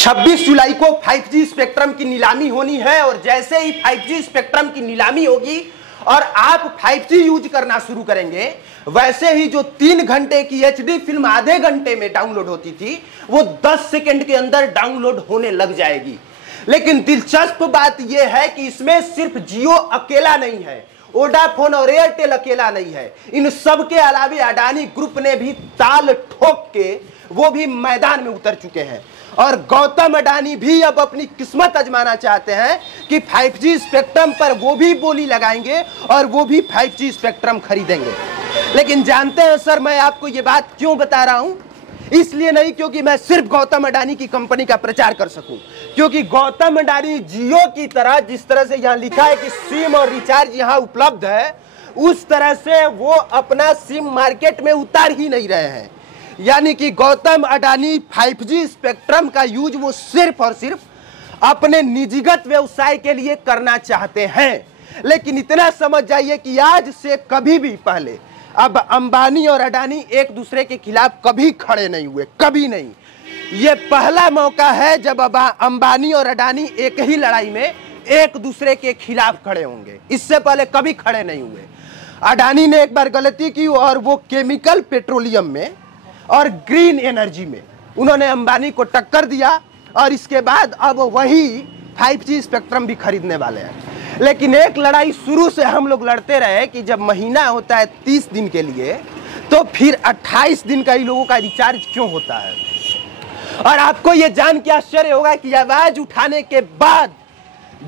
26 जुलाई को 5G spectrum की नीलामी होनी है और जैसे ही 5G स्पेक्ट्रम की नीलामी होगी और आप 5G यूज करना शुरू करेंगे, वैसे ही जो 3 घंटे की HD फिल्म आधे घंटे में डाउनलोड होती थी वो 10 सेकंड के अंदर डाउनलोड होने लग जाएगी। लेकिन दिलचस्प बात यह है कि इसमें सिर्फ जियो अकेला नहीं है, वोडाफोन और एयरटेल अकेला नहीं है, इन सब के अलावा अडानी ग्रुप ने भी ताल ठोक के वो भी मैदान में उतर चुके हैं और गौतम अडानी भी अब अपनी किस्मत आजमाना चाहते हैं कि 5G स्पेक्ट्रम पर वो भी बोली लगाएंगे और वो भी 5G स्पेक्ट्रम खरीदेंगे। लेकिन जानते हैं सर, मैं आपको ये बात क्यों बता रहा हूं? इसलिए नहीं क्योंकि मैं सिर्फ गौतम अडानी की कंपनी का प्रचार कर सकूं, क्योंकि गौतम अडानी जियो की तरह, जिस तरह से यहां लिखा है कि सिम और रिचार्ज यहां उपलब्ध है, उस तरह से वो अपना सिम मार्केट में उतार ही नहीं रहे हैं। यानी कि गौतम अडानी 5G स्पेक्ट्रम का यूज वो सिर्फ और सिर्फ अपने निजीगत व्यवसाय के लिए करना चाहते हैं। लेकिन इतना समझ जाइए कि आज से कभी भी पहले अब अंबानी और अडानी एक दूसरे के खिलाफ कभी खड़े नहीं हुए, कभी नहीं। ये पहला मौका है जब अब अंबानी और अडानी एक ही लड़ाई में एक दूसरे के खिलाफ खड़े होंगे, इससे पहले कभी खड़े नहीं हुए। अडानी ने एक बार गलती की और वो केमिकल पेट्रोलियम में और ग्रीन एनर्जी में उन्होंने अंबानी को टक्कर दिया और इसके बाद अब वही 5G स्पेक्ट्रम भी खरीदने वाले हैं। लेकिन एक लड़ाई शुरू से हम लोग लड़ते रहे कि जब महीना होता है 30 दिन के लिए, तो फिर 28 दिन का ही लोगों का रिचार्ज क्यों होता है। और आपको यह जान के आश्चर्य होगा कि आवाज उठाने के बाद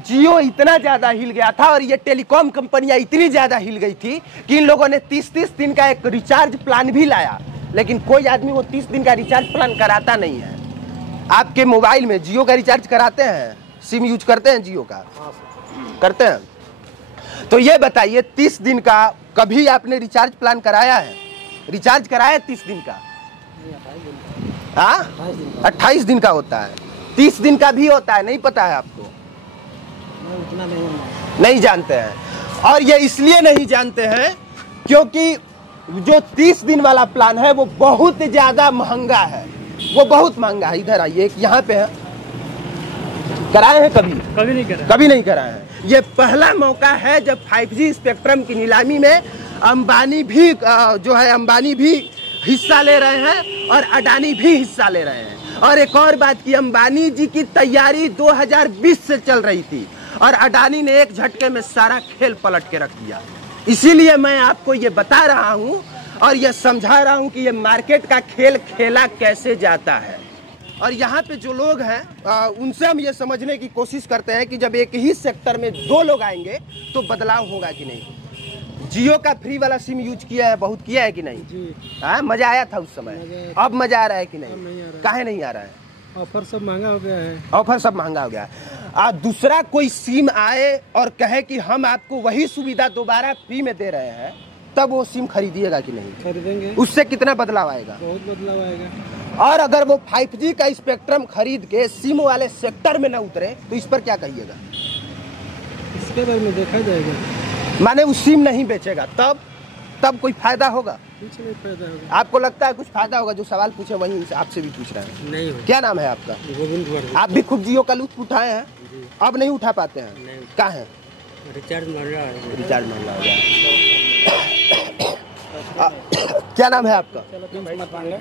जियो इतना ज्यादा हिल गया था और ये टेलीकॉम कंपनियां इतनी ज्यादा हिल गई थी कि इन लोगों ने 30-30 दिन का एक रिचार्ज प्लान भी लाया। लेकिन कोई आदमी वो 30 दिन का रिचार्ज प्लान कराता नहीं है। आपके मोबाइल में जियो का रिचार्ज कराते हैं, सिम यूज करते हैं जियो का? करते हैं। तो ये बताइए 30 दिन का कभी आपने रिचार्ज प्लान कराया है? रिचार्ज कराया 30 दिन का? हाँ, 28 दिन का होता है, 30 दिन का भी होता है। नहीं पता है आपको? उतना नहीं जानते हैं। और ये इसलिए नहीं जानते हैं क्योंकि जो 30 दिन वाला प्लान है वो बहुत ज्यादा महंगा है, वो बहुत महंगा है। इधर आइए, यहाँ पे है। कराए हैं कभी? कभी नहीं करा, कभी नहीं कराए हैं। ये पहला मौका है जब 5G स्पेक्ट्रम की नीलामी में अंबानी भी अंबानी भी हिस्सा ले रहे हैं और अडानी भी हिस्सा ले रहे हैं। और एक और बात की, अंबानी जी की तैयारी 2020 से चल रही थी और अडानी ने एक झटके में सारा खेल पलट के रख दिया। इसीलिए मैं आपको ये बता रहा हूं और ये समझा रहा हूं कि ये मार्केट का खेल खेला कैसे जाता है। और यहाँ पे जो लोग हैं उनसे हम ये समझने की कोशिश करते हैं कि जब एक ही सेक्टर में 2 लोग आएंगे तो बदलाव होगा कि नहीं। जियो का फ्री वाला सिम यूज किया है, बहुत किया है कि नहीं जी? हाँ, मजा आया था उस समय। अब मजा आ रहा है कि नहीं? काहे नहीं आ रहा है? ऑफर सब महंगा हो गया है। ऑफर सब महंगा हो गया है। दूसरा कोई सिम आए और कहे कि हम आपको वही सुविधा दोबारा फ्री में दे रहे हैं, तब वो सिम खरीदिएगा कि नहीं? खरीदेंगे। उससे कितना बदलाव आएगा? बहुत बदलाव आएगा। और अगर वो 5G का स्पेक्ट्रम खरीद के सिम वाले सेक्टर में न उतरे तो इस पर क्या कहिएगा? इसके बारे में देखा जाएगा। माने वो सिम नहीं बेचेगा, तब कोई फायदा होगा? कुछ नहीं फायदा होगा। आपको लगता है कुछ फायदा होगा? जो सवाल पूछे वही आपसे भी पूछ रहे हैं। नहीं। क्या नाम है आपका? गोविंद कुमार। आप भी खूब जियो का लुत्फ उठाए हैं? अब नहीं उठा पाते हैं? कहाँ है? रिचार्ज महंगा है। रिचार्ज महंगा हो गया। क्या नाम है आपका?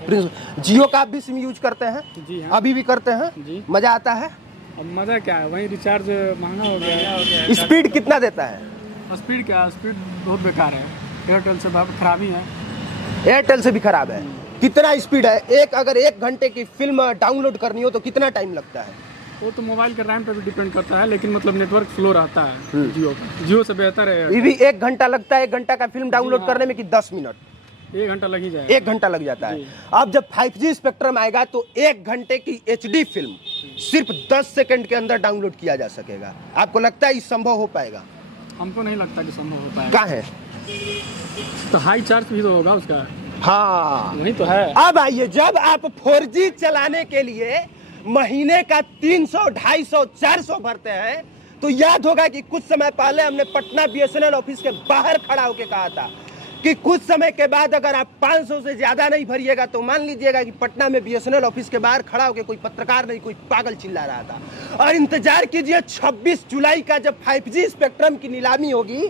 प्रिंस। जियो का आप भी सिम यूज करते हैं? जी हाँ। अभी भी करते हैं जी। मजा आता है? अब मजा क्या है, वही रिचार्ज महंगा हो गया। स्पीड कितना देता है? स्पीड क्या, स्पीड बहुत बेकार है। एयरटेल से खराबी है। एयरटेल से भी खराब है। कितना स्पीड है? अगर 1 घंटे की फिल्म डाउनलोड करनी हो तो कितना टाइम लगता है? वो तो मोबाइल के रैम पे भी डिपेंड करता है, लेकिन मतलब नेटवर्क स्लो रहता है जियो से बेहतर है। ये भी 1 घंटा लगता है 1 घंटा का फिल्म डाउनलोड करने में कि 10 मिनट? 1 घंटा लग ही जाएगा। 1 घंटा लग जाता है। अब जब 5G स्पेक्ट्रम आएगा तो 1 घंटे की HD फिल्म सिर्फ 10 सेकंड के अंदर डाउनलोड किया जा सकेगा। आपको लगता है ये संभव हो पाएगा? हमको नहीं लगता कि संभव हो पाएगा। क्या है? तो हाई चार्ज भी तो होगा उसका। हाँ वही तो है। अब आइए, जब आप 4G चलाने के लिए महीने का 300, 250, 400 भरते हैं तो याद होगा कि कुछ समय पहले हमने पटना BSNL ऑफिस के बाहर खड़ा होकर कहा था कि कुछ समय के बाद अगर आप 500 से ज्यादा नहीं भरिएगा तो मान लीजिएगा कि पटना में BSNL ऑफिस के बाहर खड़ा होकर कोई पत्रकार नहीं, कोई पागल चिल्ला रहा था। और इंतजार कीजिए 26 जुलाई का जब 5G स्पेक्ट्रम की नीलामी होगी,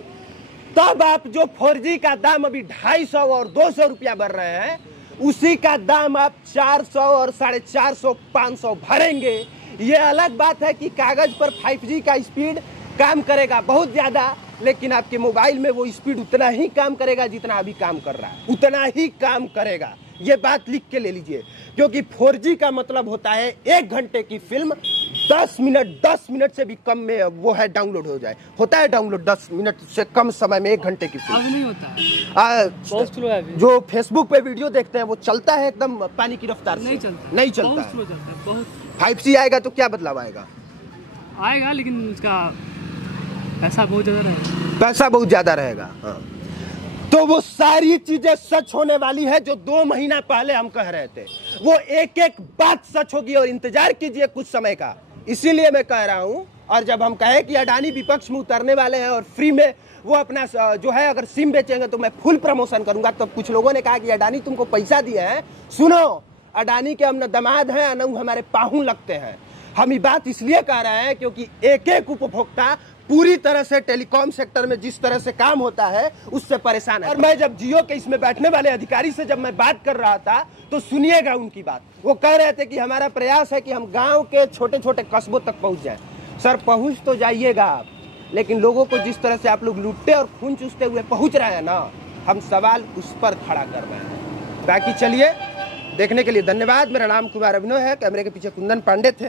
तब आप जो 4G का दाम अभी 250 और 200 रुपया बढ़ रहे हैं, उसी का दाम आप 400 और 450, 500 भरेंगे। ये अलग बात है कि कागज पर 5G का स्पीड काम करेगा बहुत ज्यादा, लेकिन आपके मोबाइल में वो स्पीड उतना ही काम करेगा जितना अभी काम कर रहा है, उतना ही काम करेगा। ये बात लिख के ले लीजिए, क्योंकि 4G का मतलब होता है 1 घंटे की फिल्म 10 मिनट से भी कम में वो है डाउनलोड हो जाए। होता है डाउनलोड 10 मिनट से कम समय में 1 घंटे की फिल्म? अब नहीं होता है, बहुत स्लो है अभी। जो फेसबुक पे वीडियो देखते हैं वो चलता है एकदम पानी की रफ्तार से? नहीं चलता, नहीं चलता, बहुत स्लो चलता है, बहुत। 5G आएगा तो क्या बदलाव आएगा? आएगा, लेकिन उसका पैसा बहुत ज्यादा रहेगा। पैसा बहुत ज्यादा रहेगा, हाँ। तो वो सारी चीजें सच होने वाली है जो 2 महीना पहले हम कह रहे थे, वो एक एक बात सच होगी। और इंतजार कीजिए कुछ समय का, इसीलिए मैं कह रहा हूं। और जब हम कहे कि अडानी विपक्ष में उतरने वाले हैं और फ्री में वो अपना जो है अगर सिम बेचेंगे तो मैं फुल प्रमोशन करूंगा, तो कुछ लोगों ने कहा कि अडानी तुमको पैसा दिए हैं। सुनो, अडानी के हम न दामाद हैं न हमारे पाहुन लगते हैं। हम ये बात इसलिए कह रहे हैं क्योंकि एक एक उपभोक्ता पूरी तरह से टेलीकॉम सेक्टर में जिस तरह से काम होता है उससे परेशान है। और मैं जब जियो के इसमें बैठने वाले अधिकारी से जब मैं बात कर रहा था तो सुनिएगा उनकी बात। वो कह रहे थे कि हमारा प्रयास है कि हम गांव के छोटे छोटे कस्बों तक पहुंच जाएं। सर, पहुंच तो जाइएगा आप, लेकिन लोगों को जिस तरह से आप लोग लूटते और खून चूसते हुए पहुंच रहे हैं ना, हम सवाल उस पर खड़ा कर रहे हैं। बाकी चलिए, देखने के लिए धन्यवाद। मेरा नाम कुमार अभिनव है, कैमरे के पीछे कुंदन पांडे थे।